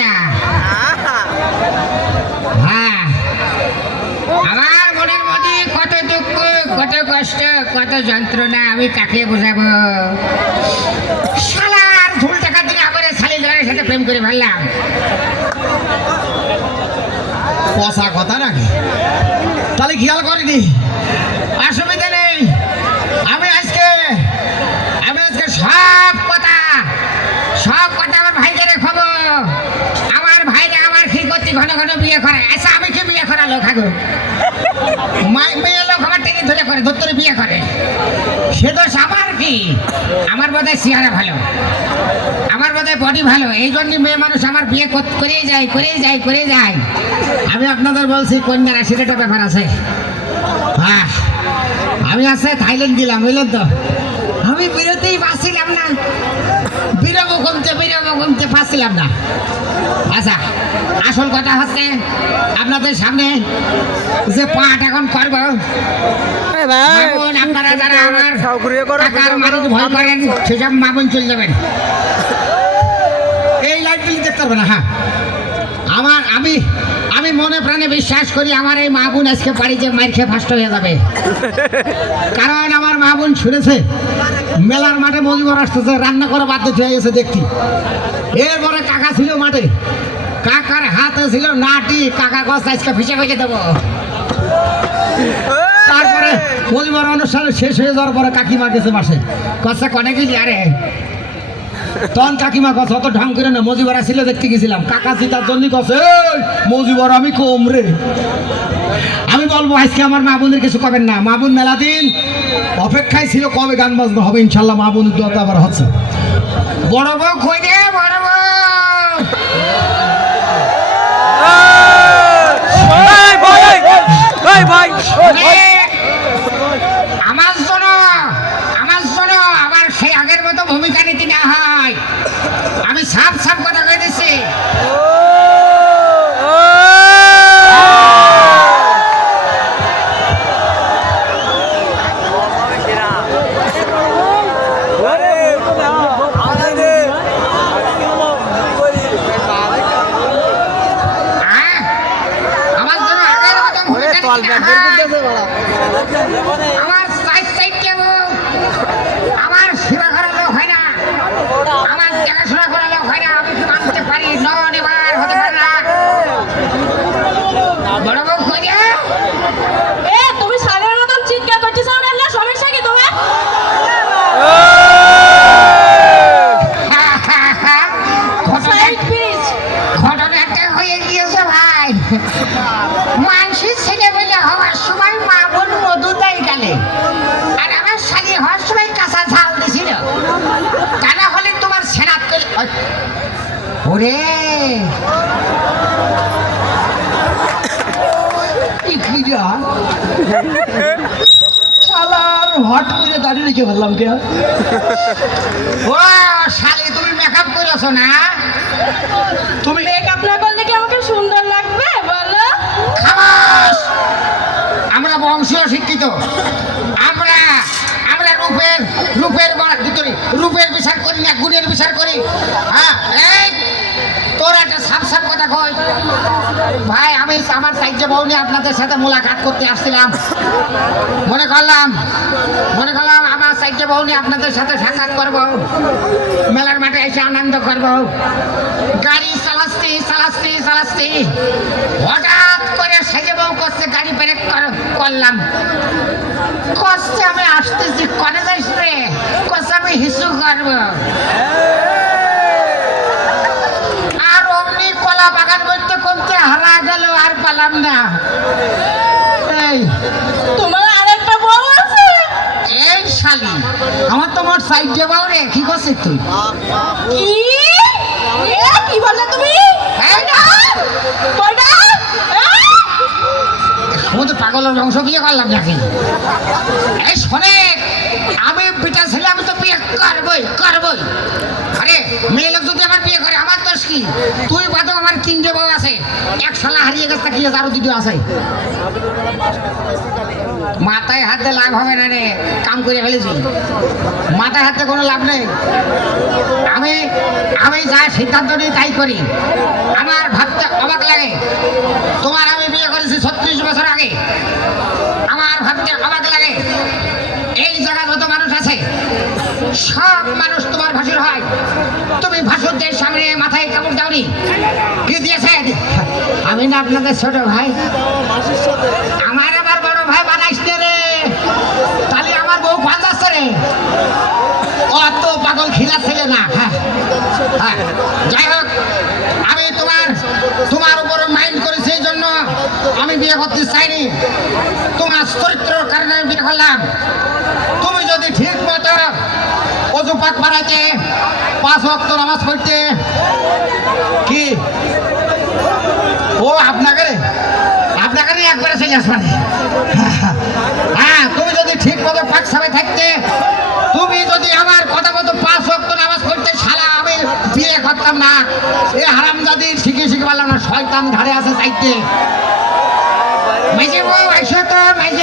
না। হ্যাঁ, আমার মনের মধ্যে কত দুঃখ, কত কষ্ট, কত যন্ত্রণা, আমি কাকে বোঝাবো? শালার ভুল টাকা দিলে আমার শালি ধরে সাথে প্রেম করে ফেললাম। কষা কথা নাকি? তাহলে খেয়াল করিনি। অসুবিধা নেই, আমি আজকে সব কথা আমার ভাইকে রেখাবো। আমার ভাইরা আমার কি করতে ঘন ঘন বিয়ে করে। আচ্ছা, আমি কি বিয়ে করা লোক আগো? মেয়ে লোক আমার টেনে ধরে করে, ধরে বিয়ে করে, সে দোষ আমার কি? আমার বোধহয় চেহারা ভালো, আমার বোধহয় বডি ভালো, এই জন্য মেয়ে মানুষ আমার বিয়ে করেই যায়। আমি আপনাদের বলছি, কন্যা রাশির একটা ব্যাপার আছে। হ্যাঁ, আমি আছে থাইল্যান্ড গেলাম, বুঝলেন তো? আমি বিরতেই পাচ্ছিলাম না, বিরব কমতে পাচ্ছিলাম না। আচ্ছা, আসল কথা হচ্ছে আপনাদের সামনে যে পাঠ এখন করব, আপনারা যারা আমার টাকার মানুষ ভয় করেন সেসব মামুন চলে যাবেন, এই লাইটগুলি দেখতে পারবে না। হ্যাঁ, আমি মনে প্রাণে বিশ্বাস করি আমার এই মা বোন আজকে বাড়িতে মার খেয়ে ফাস্ট হয়ে যাবে। কারণ আমার মা বোন শুনেছে মেলার মাঠে মজুর আসতেছে, রান্না করে বাধ্য হয়ে গেছে দেখতি। এরপরে কাকা ছিল মাঠে, কাকার হাতে ছিল নাটি, কাকা গছ আজকে ফিসে ফেঁকে দেবো। তারপরে মজুর অনুষ্ঠান শেষ হয়ে যাওয়ার পরে কাকিমা গেছে মাসে, কষা কনে গেলি? আরে তখন কাকিমা কছে অত ঢং করে না, মজিবরা ছিল দেখতে গেছিলাম, কাকা চিতার জন্য কছে মজিবর আমি কম রে। আমি বলবো আজকে আমার মা বোনদের কিছু করবেন না, মা বোন মেলা দিন অপেক্ষায় ছিল কবে গান বাজনা হবে। ইনশাল্লাহ মা বোনের দোয়াতে আবার হচ্ছে। বড় বউ কই রে? বড় বউ আবার সেই আগের মতো ভূমিকা নীতি না হয়। আমি সাফ কথা কয়ে দিচ্ছি, আমার জন্য আগের মতো ভূমিকা নীতি না হয়। আমার আমার সেবা করার লোক হয় না, আমার দেখাশোনা করার লোক হয় না। আমি কি মানতে পারি? নন এবার হতে পারে না। বড় বউ কই রে? তুমি সারের মতন চিৎকার করছিস কেন? সমস্যা কি তোমার? ঘটনাটা হয়ে গিয়েছে ভাই, মানসিক ছেলে বলে হওয়ার সময় মা বোন মধু দেয় গেলে, আর আমার শালি হওয়ার সময় কাঁচা ঝাল দিছিল। তা না হলে তোমার সেনাত করে ওরে শালার হট করে দাঁড়িয়ে রেখে ফেললাম কে? ও শালি, তুমি মেকআপ করেছো না? তুমি মেকআপ না করলে কি আমাকে সুন্দর লাগবে বলো? খামাস! আমরা বংশীয় শিক্ষিত, আমরা রূপের বিচার করি না, গুণের বিচার করি। হ্যাঁ, এই তোর একটা সাপ কথা কই ভাই। আমি আমার সাইজে বউ নিয়ে আপনাদের সাথে মোলাকাত করতে আসছিলাম, মনে করলাম আমার সাইজে বউ নিয়ে আপনাদের সাথে সাক্ষাৎ করবো, মেলার মাঠে এসে আনন্দ করবো। গাড়ি চালাচ্ছি হঠাৎ করে সাইজে বউ করছে, গাড়ি ব্রেক করলাম, কষ্টে আমি আসতেছি, করে যাইস রে? কষ্ট আমি হিসু করবো। আর অমনি কলা বাগান করতে করতে হারা গেল, আর পালাম না। এই তোমার আরেকটা বউ আছে? এই শালি, আমার তো মোট সাইডে বউ রে। কি করছিস তুই? কি বললে তুমি? এই না, কয়টা? আমি তো পাগলের বংশ বিয়ে করলাম নাকি? এই শোনে, আমি পিতা ছেলে, আমি তো বিয়ে করবই। আরে মেয়ে লোক যদি আমার বিয়ে করে আমার দোষ কি? আছি, তুই বাদও আমার 3টে বউ আছে, এক শালা হারিয়ে গেছে, কি আরো 2টো আছে। মাথায় হাতে লাভ হবে না রে, কাম করে ফেলেছি, মাথায় হাতে কোনো লাভ নেই। আমি আমি যা সিদ্ধান্ত নিই তাই করি। আমার ভাবতে অবাক লাগে, তোমার আমি বিয়ে করেছি 36 বছর আগে। আমার ভাবতে অবাক লাগে, এই জায়গায় যত মানুষ আছে সব মানুষ তোমার ভাসুর হয়, তুমি ভাসুরদের সামনে মাথায় কাপড় দাওনি, কি দিয়েছে? আমি না আপনাদের ছোট ভাই, আমার আবার বড় ভাই বানাইছে রে, তাহলে আমার বউ পাঁচাচ্ছে রে, অত পাগল খিলা ছেলে না। হ্যাঁ হ্যাঁ, যাই হোক, আমি তোমার উপর মাইন্ড করেছি, এই জন্য আমি বিয়ে করতে চাইনি, তোমার চরিত্রের কারণে আমি বিয়ে করলাম। তুমি যদি ঠিক মতো অজু পাক বাড়াইতে, 5 ওয়াক্ত নামাজ পড়তে, কি ও আপনাকে একবারে সেই আসমানে, হ্যাঁ, তুমি যদি ঠিক মতো পাক সামনে থাকতে, তুমি যদি আমার কথা মতো 5 ওয়াক্ত নামাজ পড়তে, শালা আমি বিয়ে করতাম না। এ হারামজাদি শিখে পারলাম না, শয়তান ঘাড়ে আছে চাইতে। মাইজে বউ আইসো তো, মাইজে